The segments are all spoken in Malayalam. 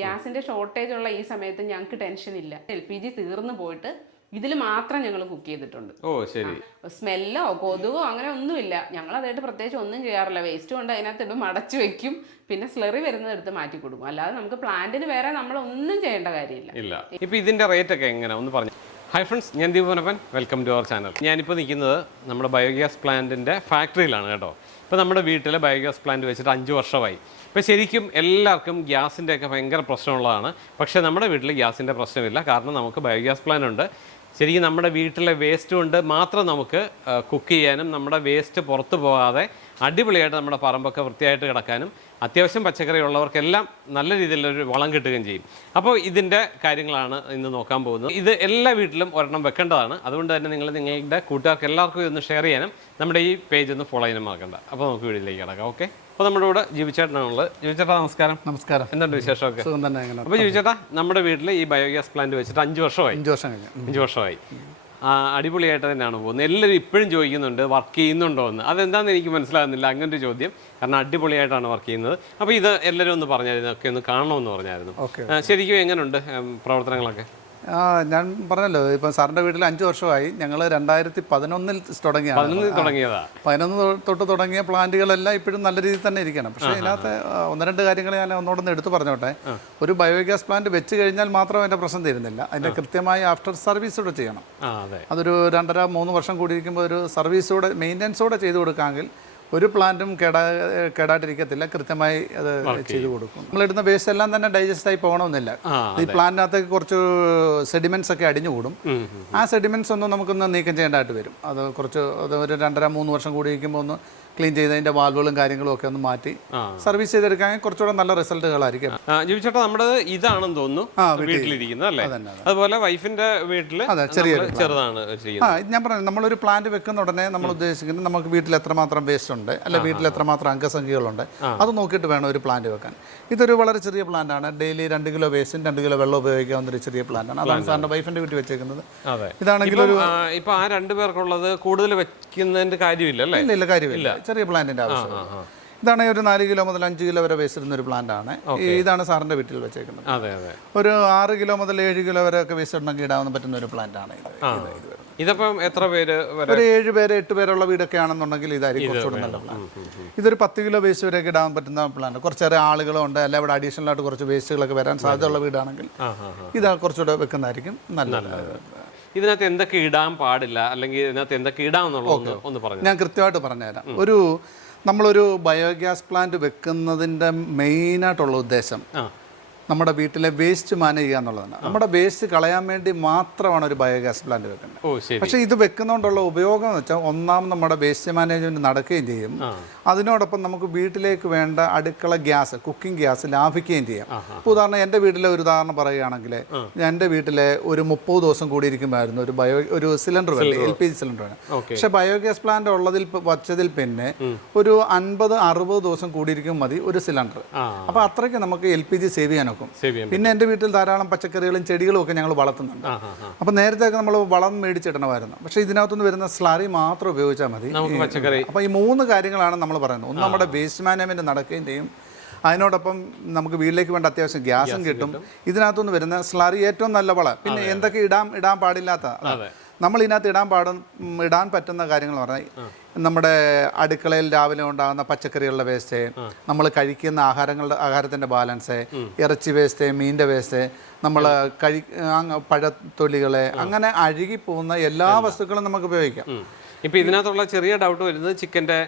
ഗ്യാസിന്റെ ഷോർട്ടേജ് ഉള്ള ഈ സമയത്ത് ഞങ്ങൾക്ക് ടെൻഷൻ ഇല്ല. LPG തീർന്നു പോയിട്ട് ഇതിൽ മാത്രം ഞങ്ങൾ കുക്ക് ചെയ്തിട്ടുണ്ട്. ഓ ശരി. സ്മെല്ലോ കൊതുകോ അങ്ങനെ ഒന്നുമില്ല. ഞങ്ങൾ അതായിട്ട് പ്രത്യേകിച്ച് ഒന്നും ചെയ്യാറില്ല. വേസ്റ്റ് കൊണ്ട് അതിനകത്ത് ഇടും, അടച്ചു വെക്കും, പിന്നെ സ്ലറി വരുന്നത് എടുത്ത് മാറ്റി കൊടുക്കും. അല്ലാതെ നമുക്ക് പ്ലാന്റിന് വേറെ നമ്മളൊന്നും ചെയ്യേണ്ട കാര്യമില്ല. ഇല്ല. ഇപ്പൊ ഇതിന്റെ റേറ്റ് ഒക്കെ എങ്ങനെ ഒന്ന് പറഞ്ഞു. ഹായ് ഫ്രണ്ട്സ്, ഞാൻ ദീപനപ്പൻ. Welcome to our channel. ഞാനിപ്പോൾ നിൽക്കുന്നത് നമ്മുടെ ബയോഗ്യാസ് പ്ലാന്റിൻ്റെ ഫാക്ടറിയിലാണ് കേട്ടോ. ഇപ്പോൾ നമ്മുടെ വീട്ടിൽ ബയോഗ്യാസ് പ്ലാന്റ് വെച്ചിട്ട് 5 വർഷമായി. ഇപ്പോൾ ശരിക്കും എല്ലാവർക്കും ഗ്യാസിൻ്റെയൊക്കെ ഭയങ്കര പ്രശ്നമുള്ളതാണ്. പക്ഷേ നമ്മുടെ വീട്ടിൽ ഗ്യാസിൻ്റെ പ്രശ്നമില്ല. കാരണം നമുക്ക് ബയോഗ്യാസ് പ്ലാന്റ് ഉണ്ട്. ശരിക്കും നമ്മുടെ വീട്ടിലെ വേസ്റ്റ് കൊണ്ട് മാത്രം നമുക്ക് കുക്ക് ചെയ്യാനും നമ്മുടെ വേസ്റ്റ് പുറത്തു പോകാതെ അടിപൊളിയായിട്ട് നമ്മുടെ പറമ്പൊക്കെ വൃത്തിയായിട്ട് കിടക്കാനും അത്യാവശ്യം പച്ചക്കറി ഉള്ളവർക്കെല്ലാം നല്ല രീതിയിലൊരു വളം കിട്ടുകയും ചെയ്യും. അപ്പോൾ ഇതിൻ്റെ കാര്യങ്ങളാണ് ഇന്ന് നോക്കാൻ പോകുന്നത്. ഇത് എല്ലാ വീട്ടിലും ഒരെണ്ണം വെക്കേണ്ടതാണ്. അതുകൊണ്ട് തന്നെ നിങ്ങളുടെ കൂട്ടുകാർക്ക് എല്ലാവർക്കും ഇതൊന്ന് ഷെയർ ചെയ്യാനും നമ്മുടെ ഈ പേജ് ഒന്ന് ഫോളോ ചെയ്യാനും മറക്കണ്ട. അപ്പോൾ നമുക്ക് വീട്ടിലേക്ക് കിടക്കാം. ഓക്കെ. അപ്പോൾ നമ്മുടെ കൂടെ ജീവിച്ചേട്ടനാണുള്ളത്. ജീവിച്ചേട്ടാ നമസ്കാരം. നമസ്കാരം. എന്തുണ്ട് വിശേഷമൊക്കെ? സുഖം തന്നെ. അപ്പോൾ ജീവിച്ചേട്ടാ, നമ്മുടെ വീട്ടിൽ ഈ ബയോഗ്യാസ് പ്ലാന്റ് വെച്ചിട്ട് 5 വർഷമായി. 5 വർഷമായി. അടിപൊളിയായിട്ട് തന്നെയാണ് പോകുന്നത്. എല്ലാവരും ഇപ്പോഴും ചോദിക്കുന്നുണ്ട് വർക്ക് ചെയ്യുന്നുണ്ടോ എന്ന്. അതെന്താണെന്ന് എനിക്ക് മനസ്സിലാകുന്നില്ല അങ്ങനൊരു ചോദ്യം. കാരണം അടിപൊളിയായിട്ടാണ് വർക്ക് ചെയ്യുന്നത്. അപ്പോൾ ഇത് എല്ലാവരും ഒന്ന് പറഞ്ഞായിരുന്നു, ഒക്കെ ഒന്ന് കാണണമെന്ന് പറഞ്ഞായിരുന്നു. ശരിക്കും എങ്ങനെയുണ്ട് പ്രവർത്തനങ്ങളൊക്കെ? ഞാൻ പറഞ്ഞല്ലോ, ഇപ്പം സാറിൻ്റെ വീട്ടിൽ 5 വർഷമായി. ഞങ്ങൾ 2011 തുടങ്ങിയതാണ്. 11 തൊട്ട് തുടങ്ങിയ പ്ലാന്റുകളെല്ലാം ഇപ്പോഴും നല്ല രീതിയിൽ തന്നെ ഇരിക്കണം. പക്ഷേ ഇതിനകത്ത് 1-2 കാര്യങ്ങൾ ഞാൻ ഒന്നോടൊന്ന് എടുത്തു പറഞ്ഞോട്ടെ. ഒരു ബയോഗ്യാസ് പ്ലാന്റ് വെച്ച് കഴിഞ്ഞാൽ മാത്രം അതിൻ്റെ പ്രശ്നം തീരുന്നില്ല. അതിൻ്റെ കൃത്യമായി ആഫ്റ്റർ സർവീസ് കൂടെ ചെയ്യണം. അതൊരു 2.5-3 വർഷം കൂടി ഇരിക്കുമ്പോൾ ഒരു സർവീസൂടെ മെയിൻ്റനൻസോടെ ചെയ്തു കൊടുക്കാമെങ്കിൽ ഒരു പ്ലാന്റും കേടായിട്ടിരിക്കത്തില്ല. കൃത്യമായി അത് ചെയ്തു കൊടുക്കും. നമ്മളിടുന്ന വേസ്റ്റ് എല്ലാം തന്നെ ഡൈജസ്റ്റ് ആയി പോകണമെന്നില്ല. ഈ പ്ലാന്റിനകത്തേക്ക് കുറച്ച് സെഡിമെന്റ്സ് ഒക്കെ അടിഞ്ഞുകൂടും. ആ സെഡിമെന്റ്സ് ഒന്നും നമുക്കൊന്ന് നീക്കം ചെയ്യേണ്ടതായിട്ട് വരും. അത് കുറച്ച് ഒരു 2.5-3 വർഷം കൂടി ഇരിക്കുമ്പോൾ ഒന്ന് ക്ലീൻ ചെയ്ത് അതിൻ്റെ വാൽവുകളും കാര്യങ്ങളും ഒക്കെ ഒന്ന് മാറ്റി സർവീസ് ചെയ്തെടുക്കാൻ കുറച്ചുകൂടെ നല്ല റിസൾട്ടുകളായിരിക്കും. ജീവിച്ചേട്ടാ, നമ്മുടെ ഇതാണെന്ന് തോന്നുന്നു വീട്ടിലിരിക്കുന്നത് അല്ലേ? അതുപോലെ വൈഫിന്റെ വീട്ടിൽ ചെറുതാണ് ചെയ്യുന്നത്. ഞാൻ പറഞ്ഞു, നമ്മളൊരു പ്ലാന്റ് വെക്കുന്ന ഉടനെ നമ്മൾ ഉദ്ദേശിക്കുന്നത് നമുക്ക് വീട്ടിൽ എത്രമാത്രം വേസ്റ്റ് ഉണ്ട്, അല്ലെ വീട്ടിൽ എത്രമാത്രം അംഗസംഖ്യകളുണ്ട്, അത് നോക്കിയിട്ട് വേണം ഒരു പ്ലാന്റ് വെക്കാൻ. ഇതൊരു വളരെ ചെറിയ പ്ലാന്റ് ആണ്. ഡെയിലി 2 കിലോ വേസ്റ്റും 2 കിലോ വെള്ളം ഉപയോഗിക്കാവുന്ന ഒരു ചെറിയ പ്ലാന്റ് ആണ്. അതാണ് സാറിന്റെ വൈഫിന്റെ വീട്ടിൽ വെച്ചേക്കുന്നത്. ഇതാണെങ്കിൽ ഇപ്പൊ ആ 2 പേർക്കുള്ളത് കൂടുതൽ വെക്കുന്നതിന്റെ കാര്യമില്ല അല്ലേ? ഇല്ല, കാര്യമില്ല. ചെറിയ പ്ലാന്റിന്റെ ആവശ്യം. ഇതാണ് ഒരു 4 കിലോ മുതൽ 5 കിലോ വരെ വേസ്റ്റ് ഇടുന്ന ഒരു പ്ലാന്റ് ആണ്. ഇതാണ് സാറിന്റെ വീട്ടിൽ വെച്ചേക്കുന്നത്. ഒരു 6 കിലോ മുതൽ 7 കിലോ വരെ ഒക്കെ വേസ്റ്റ് ഇടണമെങ്കിൽ ഇടാൻ പറ്റുന്ന ഒരു പ്ലാന്റ് ആണ് ഇത്. ഇതിപ്പം എത്ര പേര്? ഒരു 7 പേര് 8 പേരുള്ള വീടൊക്കെ ആണെന്നുണ്ടെങ്കിൽ ഇതായിരിക്കും കുറച്ചുകൂടെ നല്ല പ്ലാൻ. ഇതൊരു 10 കിലോ വേസ്റ്റ് വരെയൊക്കെ ഇടാൻ പറ്റുന്ന പ്ലാന്റ്. കുറച്ചേറെ ആളുകളുണ്ട്, അല്ല ഇവിടെ അഡീഷണൽ ആയിട്ട് കുറച്ച് വേസ്റ്റുകളൊക്കെ വരാൻ സാധ്യതയുള്ള വീടാണെങ്കിൽ ഇത് കുറച്ചുകൂടെ വെക്കുന്നതായിരിക്കും നല്ലത്. ഇതിനകത്ത് എന്തൊക്കെ ഇടാൻ പാടില്ല, അല്ലെങ്കിൽ ഇതിനകത്ത് എന്തൊക്കെ ഇടാമെന്നുള്ളത് ഒന്ന് പറഞ്ഞു. ഞാൻ കൃത്യമായിട്ട് പറഞ്ഞുതരാം. നമ്മളൊരു ബയോഗ്യാസ് പ്ലാന്റ് വെക്കുന്നതിൻ്റെ മെയിനായിട്ടുള്ള ഉദ്ദേശം നമ്മുടെ വീട്ടിലെ വേസ്റ്റ് മാനേജ് ചെയ്യുക എന്നുള്ളതാണ്. നമ്മുടെ വേസ്റ്റ് കളയാൻ വേണ്ടി മാത്രമാണ് ഒരു ബയോഗ്യാസ് പ്ലാന്റ് വെക്കുന്നത്. പക്ഷേ ഇത് വെക്കുന്നതുകൊണ്ടുള്ള ഉപയോഗം എന്ന് വെച്ചാൽ, ഒന്നാമത് നമ്മുടെ വേസ്റ്റ് മാനേജ്മെന്റ് നടക്കുകയും ചെയ്യും. അതിനോടൊപ്പം നമുക്ക് വീട്ടിലേക്ക് വേണ്ട അടുക്കള ഗ്യാസ്, കുക്കിംഗ് ഗ്യാസ് ലാഭിക്കുകയും ചെയ്യാം. ഇപ്പോൾ ഉദാഹരണം, എൻ്റെ വീട്ടിലെ ഒരു ഉദാഹരണം പറയുകയാണെങ്കിൽ, എൻ്റെ വീട്ടിലെ ഒരു 30 ദിവസം കൂടി ഇരിക്കുമായിരുന്നു ഒരു സിലിണ്ടർ വേണം, LPG സിലിണ്ടർ വേണം. പക്ഷേ ബയോഗ്യാസ് പ്ലാന്റ് വച്ചതിൽ പിന്നെ ഒരു 50-60 ദിവസം കൂടിയിരിക്കും മതി ഒരു സിലിണ്ടർ. അപ്പോൾ അത്രയ്ക്ക് നമുക്ക് LPG സേവ് ചെയ്യാനൊക്കെ. പിന്നെ എൻ്റെ വീട്ടിൽ ധാരാളം പച്ചക്കറികളും ചെടികളും ഒക്കെ ഞങ്ങൾ വളർത്തുന്നുണ്ട്. അപ്പോൾ നേരത്തെ ഒക്കെ നമ്മൾ വളം മേടിച്ചിടണമായിരുന്നു. പക്ഷേ ഇതിനകത്തുനിന്ന് വരുന്ന സ്ലറി മാത്രം ഉപയോഗിച്ചാൽ മതി. അപ്പോൾ ഈ 3 കാര്യങ്ങളാണ് നമ്മൾ പറയുന്നത്. ഒന്ന്, നമ്മുടെ വേസ്റ്റ് മാനേജ്മെന്റ് നടക്കുകയും ചെയ്യും. അതിനോടൊപ്പം നമുക്ക് വീട്ടിലേക്ക് വേണ്ട അത്യാവശ്യം ഗ്യാസും കിട്ടും. ഇതിനകത്തുനിന്ന് വരുന്ന സ്ലറി ഏറ്റവും നല്ല വളം. പിന്നെ എന്തൊക്കെ ഇടാൻ പാടില്ലാത്ത, നമ്മൾ ഇതിനകത്ത് ഇടാൻ പറ്റുന്ന കാര്യങ്ങൾ പറഞ്ഞാൽ, നമ്മുടെ അടുക്കളയിൽ രാവിലെ ഉണ്ടാകുന്ന പച്ചക്കറികളുടെ വേസ്റ്റ്, നമ്മൾ കഴിക്കുന്ന ആഹാരത്തിൻ്റെ ബാലൻസ്, ഇറച്ചി വേസ്റ്റ്, മീനിൻ്റെ വേസ്റ്റ്, നമ്മൾ പഴത്തൊലികളെ, അങ്ങനെ അഴുകിപ്പോകുന്ന എല്ലാ വസ്തുക്കളും നമുക്ക് ഉപയോഗിക്കാം. ഇപ്പം ഇതിനകത്തുള്ള ചെറിയ ഡൗട്ട് വരുന്നത് ചിക്കൻ്റെ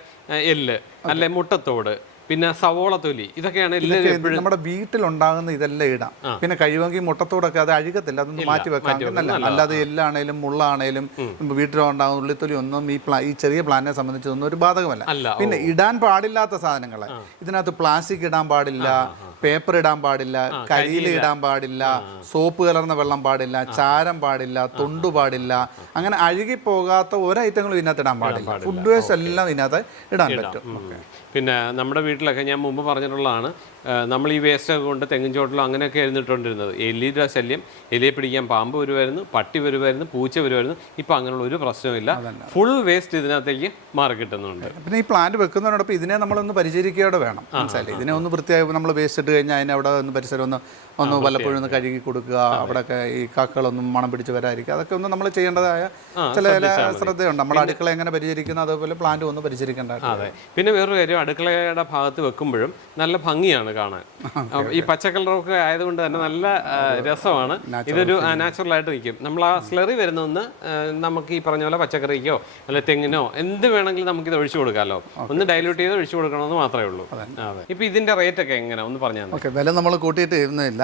എല്ല്, അല്ലെ മുട്ടത്തോട്, പിന്നെ സവോള തൊലി, ഇതൊക്കെയാണ് നമ്മുടെ വീട്ടിലുണ്ടാകുന്ന ഇതെല്ലാം ഇടാം. പിന്നെ കഴിയുമെങ്കിൽ മുട്ടത്തോടൊക്കെ അത് അഴുകത്തില്ല, അതൊന്ന് മാറ്റി വെക്കാം. അല്ലാതെ എല്ലാണേലും മുള്ളാണേലും വീട്ടിലുണ്ടാകുന്ന ഉള്ളിത്തൊലി ഒന്നും ഈ ചെറിയ പ്ലാന്റിനെ സംബന്ധിച്ചൊന്നും ഒരു ബാധകമല്ല. പിന്നെ ഇടാൻ പാടില്ലാത്ത സാധനങ്ങൾ, ഇതിനകത്ത് പ്ലാസ്റ്റിക് ഇടാൻ പാടില്ല, പേപ്പർ ഇടാൻ പാടില്ല, കരിയിൽ ഇടാൻ പാടില്ല, സോപ്പ് കലർന്ന വെള്ളം പാടില്ല, ചാരം പാടില്ല, തൊണ്ടു പാടില്ല. അങ്ങനെ അഴുകിപ്പോകാത്ത ഒരു ഐറ്റങ്ങളും ഇതിനകത്ത് ഇടാൻ പാടില്ല. ഫുഡ് വേസ്റ്റ് എല്ലാം ഇതിനകത്ത് ഇടാൻ പറ്റും. പിന്നെ നമ്മുടെ വീട്ടിലൊക്കെ ഞാൻ മുമ്പ് പറഞ്ഞിട്ടുള്ളതാണ്, നമ്മൾ ഈ വേസ്റ്റൊക്കെ കൊണ്ട് തെങ്ങിൻ ചോട്ടിലോ അങ്ങനെയൊക്കെ എഴുന്നിട്ടുകൊണ്ടിരുന്നത്. എലിയുടെ ശല്യം, എലിയെ പിടിക്കാൻ പാമ്പ് വരുമായിരുന്നു, പട്ടി വരുമായിരുന്നു, പൂച്ച വരുമായിരുന്നു. ഇപ്പം അങ്ങനെയുള്ള ഒരു പ്രശ്നമില്ല. ഫുൾ വേസ്റ്റ് ഇതിനകത്തേക്ക് മാറി കിട്ടുന്നുണ്ട്. പിന്നെ ഈ പ്ലാന്റ് വെക്കുന്നതിനോടൊപ്പം ഇതിനെ നമ്മളൊന്ന് പരിചരിക്കുകയോടെ വേണം. മനസ്സിലായി? ഇതിനെ ഒന്ന് വൃത്തിയായി നമ്മൾ വേസ്റ്റ് ഇട്ട് കഴിഞ്ഞാൽ അതിനെ അവിടെ ഒന്ന് പരിസരം ഒന്ന് ഒന്ന് വല്ലപ്പോഴും ഒന്ന് കഴുകി കൊടുക്കുക, അവിടെയൊക്കെ ഈ കാക്കകളൊന്നും മണം പിടിച്ച് വരാതിരിക്കുക, അതൊക്കെ ഒന്ന് നമ്മൾ ചെയ്യേണ്ടതായ ചില ശ്രദ്ധയുണ്ട്. നമ്മുടെ അടുക്കള എങ്ങനെ പരിചരിക്കുന്നു അതുപോലെ പ്ലാന്റ് ഒന്ന് പരിചരിക്കേണ്ടതായിട്ട്. അതെ. പിന്നെ വേറൊരു കാര്യം, അടുക്കളയുടെ ഭാഗത്ത് വെക്കുമ്പോഴും നല്ല ഭംഗിയാണ് കാണാൻ. ഈ പച്ച കളറൊക്കെ ആയതുകൊണ്ട് തന്നെ നല്ല രസമാണ്. ഇതൊരു നാച്ചുറൽ ആയിട്ട് നിൽക്കും. നമ്മൾ ആ സ്ലറി വരുന്നൊന്ന് നമുക്ക് ഈ പറഞ്ഞ പോലെ പച്ചക്കറിക്കോ അല്ലെ തെങ്ങിനോ എന്ത് വേണമെങ്കിലും നമുക്കിത് ഒഴിച്ചു കൊടുക്കാമല്ലോ. ഒന്ന് ഡൈല്യൂട്ട് ചെയ്ത് ഒഴിച്ചു കൊടുക്കണമെന്ന് മാത്രമേ ഉള്ളൂ. അതെ. ഇപ്പൊ ഇതിന്റെ റേറ്റ് ഒക്കെ എങ്ങനെ ഒന്ന് പറഞ്ഞാൽ? ഓക്കെ, വില നമ്മൾ കൂട്ടിയിട്ട് ഇരുന്നില്ല,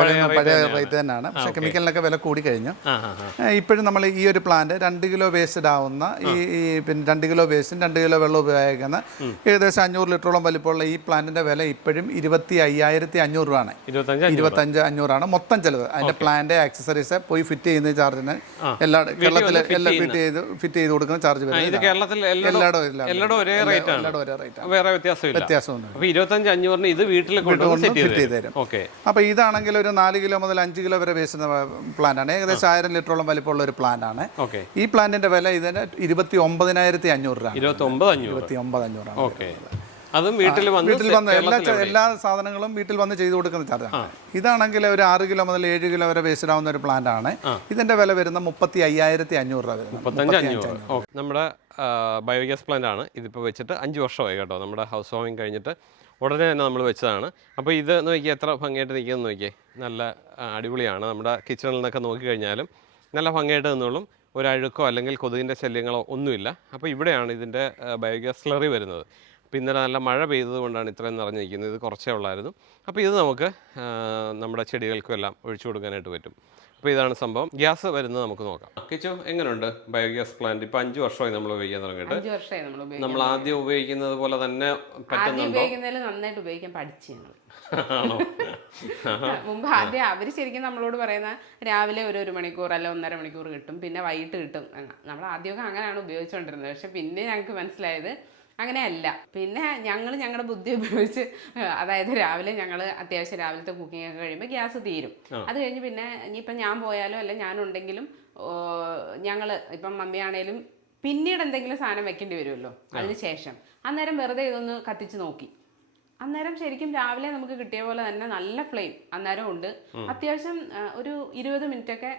പഴയ റേറ്റ് തന്നെയാണ്. പക്ഷെ കെമിക്കലിനൊക്കെ വില കൂടി കഴിഞ്ഞു. ഇപ്പോഴും നമ്മൾ ഈ ഒരു പ്ലാന്റ് 2 കിലോ വേസ്റ്റ് ആവുന്ന പിന്നെ 2 കിലോ വേസ്റ്റും 2 കിലോ വെള്ളം ഉപയോഗിക്കുന്ന ഏകദേശം 500 ലിറ്ററോളം വലിപ്പമുള്ള ഈ പ്ലാന്റിന്റെ വില ഇപ്പോഴും 25,500 രൂപയാണ്. 25,500 മൊത്തം ചെലവ്. അതിന്റെ പ്ലാന്റ് ആക്സസറീസ് പോയി ഫിറ്റ് ചെയ്യുന്ന ചാർജിന് എല്ലാ കേരളത്തിൽ എല്ലാം ഫിറ്റ് ചെയ്ത് കൊടുക്കുന്ന ചാർജ് വരും. വ്യത്യാസമൊന്നും. 25,500 ഇത് വീട്ടിൽ ഫിറ്റ് ചെയ്ത് തരും. അപ്പൊ ഇതാണെങ്കിൽ ഒരു 4 കിലോ മുതൽ 5 കിലോ വരെ വേസ്റ്റ് പ്ലാന്റ് ആണ്. ഏകദേശം 1000 ലിറ്ററോളം വലിപ്പമുള്ള ഒരു പ്ലാന്റ് ആണ്. ഈ പ്ലാന്റിന്റെ വില ഇതിന് 29,500 രൂപ. 29,500. അതും വീട്ടിൽ വന്ന് എല്ലാ സാധനങ്ങളും വീട്ടിൽ വന്ന് ചെയ്തു കൊടുക്കുന്ന ചാർജാണ്. ഇതാണെങ്കിൽ ഒരു 6 കിലോ മുതൽ 7 കിലോ വരെ വേസ്റ്റ് ആവുന്ന ഒരു പ്ലാന്റ് ആണ്. ഇതിന്റെ വില വരുന്ന 35,500 രൂപ വരുന്നത്. നമ്മുടെ ബയോഗ്യാസ് പ്ലാന്റ് ആണ്. ഇതിപ്പോൾ വെച്ചിട്ട് 5 വർഷമായി കേട്ടോ. നമ്മുടെ ഹൗസ് വാമിങ് കഴിഞ്ഞിട്ട് ഉടനെ തന്നെ നമ്മൾ വെച്ചതാണ്. അപ്പോൾ ഇത് നോക്കിയാൽ എത്ര ഭംഗിയായിട്ട് നിൽക്കുന്നത് നോക്കിയേ. നല്ല അടിപൊളിയാണ്. നമ്മുടെ കിച്ചണിൽ നിന്നൊക്കെ നോക്കിക്കഴിഞ്ഞാലും നല്ല ഭംഗിയായിട്ട് നിന്നോളും. ഒരു അഴുക്കോ അല്ലെങ്കിൽ കൊതുകിൻ്റെ ശല്യങ്ങളോ ഒന്നുമില്ല. അപ്പോൾ ഇവിടെയാണ് ഇതിൻ്റെ ബയോഗ്യാസ് സ്ലറി വരുന്നത്. അപ്പോൾ ഇന്നലെ നല്ല മഴ പെയ്തത് കൊണ്ടാണ് ഇത്രയും നിറഞ്ഞിരിക്കുന്നത്. ഇത് കുറച്ചേ ഉള്ളായിരുന്നു. അപ്പോൾ ഇത് നമുക്ക് നമ്മുടെ ചെടികൾക്കും എല്ലാം ഒഴിച്ചു കൊടുക്കാനായിട്ട് പറ്റും. അപ്പോൾ ഇതാണ് സംഭവം. ഗ്യാസ് വരുന്നത് നമുക്ക് നോക്കാം. കിച്ചു, എങ്ങനെയുണ്ട് ബയോഗ്യാസ് പ്ലാന്റ്? ഇപ്പൊ 5 വർഷമായി നമ്മൾ ഉപയോഗിക്കാൻ തുടങ്ങിയിട്ട്. 5 വർഷമായി നമ്മൾ ആദ്യം ഉപയോഗിക്കുന്നത് പോലെ തന്നെ പറ്റുന്നുണ്ടോ? നന്നായിട്ട് ഉപയോഗിക്കാൻ പഠിച്ചു ഞങ്ങൾ. മുമ്പ് ആദ്യം അവര് ശരിക്കും നമ്മളോട് പറയുന്ന രാവിലെ ഒരു മണിക്കൂർ അല്ല 1.5 മണിക്കൂർ കിട്ടും, പിന്നെ വൈകിട്ട് കിട്ടും. നമ്മൾ ആദ്യമൊക്കെ അങ്ങനെയാണ് ഉപയോഗിച്ചുകൊണ്ടിരുന്നത്. പക്ഷെ പിന്നെ ഞങ്ങൾക്ക് മനസ്സിലായത് അങ്ങനെയല്ല. പിന്നെ ഞങ്ങൾ ഞങ്ങളുടെ ബുദ്ധി ഉപയോഗിച്ച്, അതായത് രാവിലെ ഞങ്ങൾ അത്യാവശ്യം രാവിലത്തെ കുക്കിംഗ് ഒക്കെ കഴിയുമ്പോൾ ഗ്യാസ് തീരും. അത് കഴിഞ്ഞ് പിന്നെ ഇനിയിപ്പം ഞാൻ പോയാലും അല്ല ഞാനുണ്ടെങ്കിലും ഞങ്ങൾ ഇപ്പം മമ്മിയാണേലും പിന്നീട് എന്തെങ്കിലും സാധനം വെക്കേണ്ടി വരുമല്ലോ അതിന് ശേഷം അന്നേരം വെറുതെ ഇതൊന്ന് കത്തിച്ച് നോക്കി. അന്നേരം ശരിക്കും രാവിലെ നമുക്ക് കിട്ടിയ പോലെ തന്നെ നല്ല ഫ്ലെയിം അന്നേരം ഉണ്ട്. അത്യാവശ്യം ഒരു 20 മിനിറ്റൊക്കെ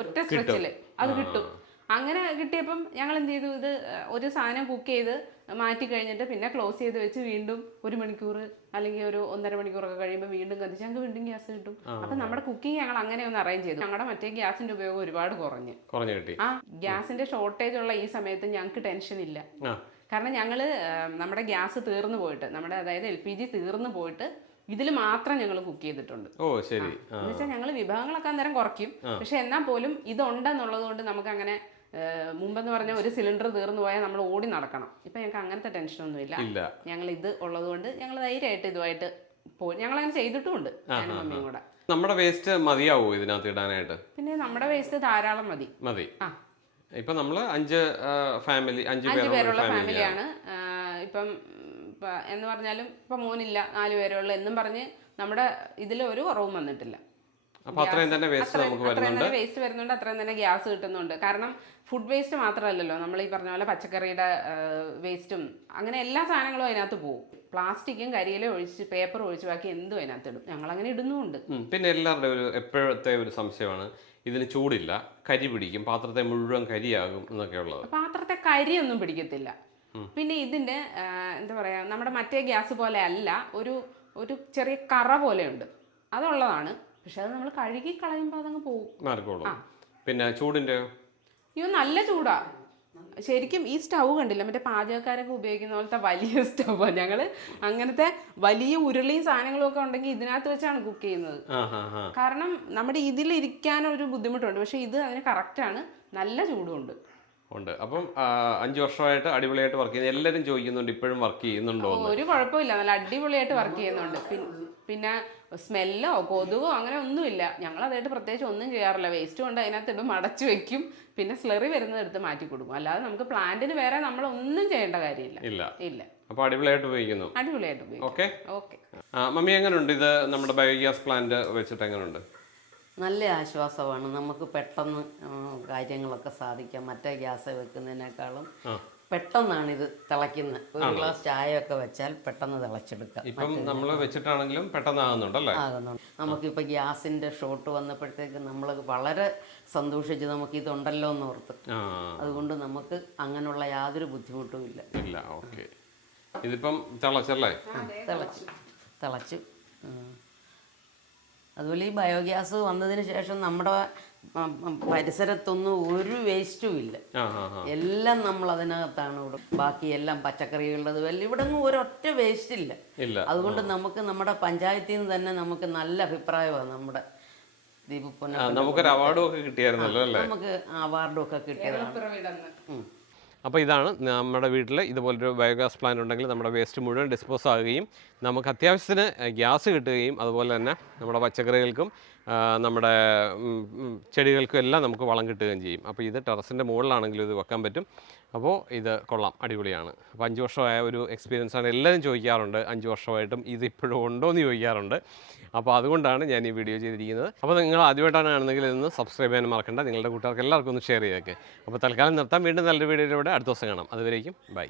ഒറ്റ സ്ട്രെച്ചിൽ അത് കിട്ടും. അങ്ങനെ കിട്ടിയപ്പം ഞങ്ങൾ എന്ത് ചെയ്തു, ഇത് ഒരു സാധനം കുക്ക് ചെയ്ത് മാറ്റി കഴിഞ്ഞിട്ട് പിന്നെ ക്ലോസ് ചെയ്ത് വെച്ച് വീണ്ടും 1 മണിക്കൂർ അല്ലെങ്കിൽ ഒരു 1.5 മണിക്കൂറൊക്കെ കഴിയുമ്പോൾ വീണ്ടും കത്തിച്ച് ഞങ്ങൾക്ക് വീണ്ടും ഗ്യാസ് കിട്ടും. അപ്പം നമ്മുടെ കുക്കിംഗ് ഞങ്ങൾ അങ്ങനെ ഒന്ന് അറേഞ്ച് ചെയ്തു. ഞങ്ങളുടെ മറ്റേ ഗ്യാസിന്റെ ഉപയോഗം ഒരുപാട് കുറഞ്ഞു കിട്ടി. ആ ഗ്യാസിന്റെ ഷോർട്ടേജ് ഉള്ള ഈ സമയത്ത് ഞങ്ങൾക്ക് ടെൻഷൻ ഇല്ല. കാരണം ഞങ്ങള് നമ്മുടെ ഗ്യാസ് തീർന്നു പോയിട്ട്, നമ്മുടെ അതായത് LPG തീർന്നു പോയിട്ട് ഇതിൽ മാത്രം ഞങ്ങൾ കുക്ക് ചെയ്തിട്ടുണ്ട്. എന്ന് വെച്ചാൽ ഞങ്ങൾ വിഭവങ്ങളൊക്കെ അന്നേരം കുറയ്ക്കും. പക്ഷെ എന്നാൽ പോലും ഇതുണ്ടെന്നുള്ളത് കൊണ്ട് നമുക്ക് അങ്ങനെ മുമ്പെന്ന് പറഞ്ഞാൽ ഒരു സിലിണ്ടർ തീർന്നു പോയാൽ നമ്മൾ ഓടി നടക്കണം. ഇപ്പൊ ഞങ്ങൾക്ക് അങ്ങനത്തെ ടെൻഷനൊന്നും ഇല്ല. ഞങ്ങൾ ഇത് ഉള്ളത് കൊണ്ട് ഞങ്ങൾ ധൈര്യമായിട്ട് ഇതുമായിട്ട് പോയി. ഞങ്ങൾ അങ്ങനെ ചെയ്തിട്ടുമുണ്ട് ഞാനും മമ്മിയും കൂടെ. നമ്മുടെ വേസ്റ്റ് മതിയാവോ ഇതിനകത്ത് ഇടാനായിട്ട്? പിന്നെ നമ്മുടെ വേസ്റ്റ് ധാരാളം മതി. ഇപ്പൊ നമ്മള് 5 പേരുള്ള ഫാമിലിയാണ്. ഇപ്പം എന്ന് പറഞ്ഞാലും ഇപ്പൊ മോനില്ല, 4 പേരുള്ള എന്നും പറഞ്ഞ് നമ്മുടെ ഇതിൽ ഒരു കുറവും വന്നിട്ടില്ല. അത്രയും തന്നെ വേസ്റ്റ് വരുന്നുണ്ട്, അത്രയും തന്നെ ഗ്യാസ് കിട്ടുന്നുണ്ട്. കാരണം ഫുഡ് വേസ്റ്റ് മാത്രമല്ലല്ലോ, നമ്മൾ ഈ പറഞ്ഞ പോലെ പച്ചക്കറിയുടെ വേസ്റ്റും അങ്ങനെ എല്ലാ സാധനങ്ങളും അതിനകത്ത് പോകും. പ്ലാസ്റ്റിക്കും കരിയിലും ഒഴിച്ച് പേപ്പർ ഒഴിച്ച് ബാക്കി എന്തും അതിനകത്ത് ഇടും. ഞങ്ങൾ അങ്ങനെ ഇടുന്നുമുണ്ട്. പിന്നെ എല്ലാവരുടെ എപ്പോഴത്തെ ഒരു സംശയമാണ്, ഇതിന് ചൂടില്ല, കരി പിടിക്കും, പാത്രത്തെ മുഴുവൻ കരിയാകും എന്നൊക്കെ ഉള്ളത്. പാത്രത്തെ കരിയൊന്നും പിടിക്കത്തില്ല. പിന്നെ ഇതിന്റെ എന്താ പറയാ, നമ്മുടെ മറ്റേ ഗ്യാസ് പോലെ അല്ല, ഒരു ചെറിയ കറ പോലെയുണ്ട്, അതുള്ളതാണ്. പക്ഷെ അത് നമ്മൾ കഴുകി കളയുമ്പോൾ അതങ്ങ് പോകും. പിന്നെ ചൂടിന്റെ നല്ല ചൂടാ ശരിക്കും. ഈ സ്റ്റൗ കണ്ടില്ല, മറ്റേ പാചകക്കാരൊക്കെ ഉപയോഗിക്കുന്ന പോലത്തെ വലിയ സ്റ്റൗവാണ്. ഞങ്ങള് അങ്ങനത്തെ വലിയ ഉരുളിയും സാധനങ്ങളും ഒക്കെ ഉണ്ടെങ്കിൽ ഇതിനകത്ത് വെച്ചാണ് കുക്ക് ചെയ്യുന്നത്. കാരണം നമ്മുടെ ഇതിലിരിക്കാനൊരു ബുദ്ധിമുട്ടുണ്ട്. പക്ഷെ ഇത് അതിന് കറക്റ്റാണ്, നല്ല ചൂടുണ്ട്. അപ്പം 5 വർഷമായിട്ട് അടിപൊളിയായിട്ട് വർക്ക് ചെയ്യുന്നത്. എല്ലാവരും ചോദിക്കുന്നുണ്ട് ഇപ്പോഴും വർക്ക് ചെയ്യുന്നുണ്ടോ? ഒരു കുഴപ്പമില്ല, നല്ല അടിപൊളിയായിട്ട് വർക്ക് ചെയ്യുന്നുണ്ട്. പിന്നെ സ്മെല്ലോ കൊതുകോ അങ്ങനെ ഒന്നുമില്ല. ഞങ്ങൾ അതായിട്ട് പ്രത്യേകിച്ച് ഒന്നും ചെയ്യാറില്ല. വേസ്റ്റ് കൊണ്ട് അതിനകത്ത് ഇടും, അടച്ചു വെക്കും, പിന്നെ സ്ലറി വരുന്നത് എടുത്ത് മാറ്റി കൊടുക്കും. അല്ലാതെ നമുക്ക് പ്ലാന്റിന് വേറെ നമ്മളൊന്നും ചെയ്യേണ്ട കാര്യമില്ല. ഇല്ല. അപ്പോൾ അടിപൊളിയായിട്ട് ഉപയോഗിക്കുന്നു. ഓക്കെ. മമ്മി, എങ്ങനെയുണ്ട് ഇത് നമ്മുടെ ബയോഗ്യാസ് പ്ലാന്റ് വെച്ചിട്ട് എങ്ങനെയുണ്ട്? നല്ല ആശ്വാസമാണ്. നമുക്ക് പെട്ടെന്ന് കാര്യങ്ങളൊക്കെ സാധിക്കാം. മറ്റേ ഗ്യാസ് വെക്കുന്നതിനേക്കാളും പെട്ടെന്നാണ് ഇത് തിളയ്ക്കുന്നത്. ഒരു ഗ്ലാസ് ചായയൊക്കെ വെച്ചാൽ പെട്ടെന്ന് തിളച്ചെടുക്കാം. ഇപ്പം നമ്മൾ വെച്ചിട്ടാണെങ്കിലും പെട്ടെന്നാകുന്നുണ്ടല്ലേ? ആകുന്നുണ്ട്. നമുക്കിപ്പോൾ ഗ്യാസിൻ്റെ ഷോർട്ട് വന്നപ്പോഴത്തേക്ക് നമ്മൾ വളരെ സന്തോഷിച്ച് നമുക്കിതുണ്ടല്ലോ എന്ന് ഓർത്ത്. അതുകൊണ്ട് നമുക്ക് അങ്ങനെയുള്ള യാതൊരു ബുദ്ധിമുട്ടും ഇല്ല. ഇല്ല. ഓക്കെ, ഇതിപ്പം തിളച്ചല്ലേ? തിളച്ചു. അതുപോലെ ഈ ബയോഗ്യാസ് വന്നതിന് ശേഷം നമ്മുടെ പരിസരത്തൊന്നും ഒരു വേസ്റ്റും ഇല്ല. എല്ലാം നമ്മൾ അതിനകത്താണ് ഇടും. ബാക്കി എല്ലാം പച്ചക്കറികളുടെ ഇവിടെ ഒന്നും ഒരൊറ്റ വേസ്റ്റ് ഇല്ല. അതുകൊണ്ട് നമുക്ക് നമ്മുടെ പഞ്ചായത്തിൽ നിന്ന് തന്നെ നമുക്ക് നല്ല അഭിപ്രായമാണ്. നമ്മുടെ ദീപു നമുക്കൊരു അവാർഡും ഒക്കെ കിട്ടിയായിരുന്നല്ലോ അല്ലേ? നമുക്ക് അവാർഡും ഒക്കെ കിട്ടിയതാണ്. അപ്പോൾ ഇതാണ് നമ്മുടെ വീട്ടിൽ ഇതുപോലൊരു ബയോഗ്യാസ് പ്ലാന്റ് ഉണ്ടെങ്കിൽ നമ്മുടെ വേസ്റ്റ് മുഴുവൻ ഡിസ്പോസ് ആകുകയും നമുക്ക് അത്യാവശ്യത്തിന് ഗ്യാസ് കിട്ടുകയും അതുപോലെ തന്നെ നമ്മുടെ പച്ചക്കറികൾക്കും നമ്മുടെ ചെടികൾക്കും എല്ലാം നമുക്ക് വളം കിട്ടുകയും ചെയ്യും. അപ്പോൾ ഇത് ടെറസിൻ്റെ മുകളിലാണെങ്കിലും ഇത് വെക്കാൻ പറ്റും. അപ്പോൾ ഇത് കൊള്ളാം, അടിപൊളിയാണ്. അപ്പോൾ 5 വർഷമായ ഒരു എക്സ്പീരിയൻസാണ്. എല്ലാവരും ചോദിക്കാറുണ്ട് 5 വർഷമായിട്ടും ഇത് ഇപ്പോഴും ഉണ്ടോ എന്ന് ചോദിക്കാറുണ്ട്. അപ്പോൾ അതുകൊണ്ടാണ് ഞാൻ ഈ വീഡിയോ ചെയ്തിരിക്കുന്നത്. അപ്പോൾ നിങ്ങൾ ആദ്യമായിട്ടാണ് കാണുന്നതെങ്കിൽ ഇതൊന്ന് സബ്സ്ക്രൈബ് ചെയ്യാൻ മറക്കണ്ട. നിങ്ങളുടെ കൂട്ടുകാർക്ക് എല്ലാവർക്കും ഒന്ന് ഷെയർ ചെയ്തേക്ക്. അപ്പോൾ തൽക്കാലം നിർത്താം. വീണ്ടും നല്ലൊരു വീഡിയോയിലൂടെ അടുത്ത ദിവസം കാണാം. അതുവരേക്കും ബൈ.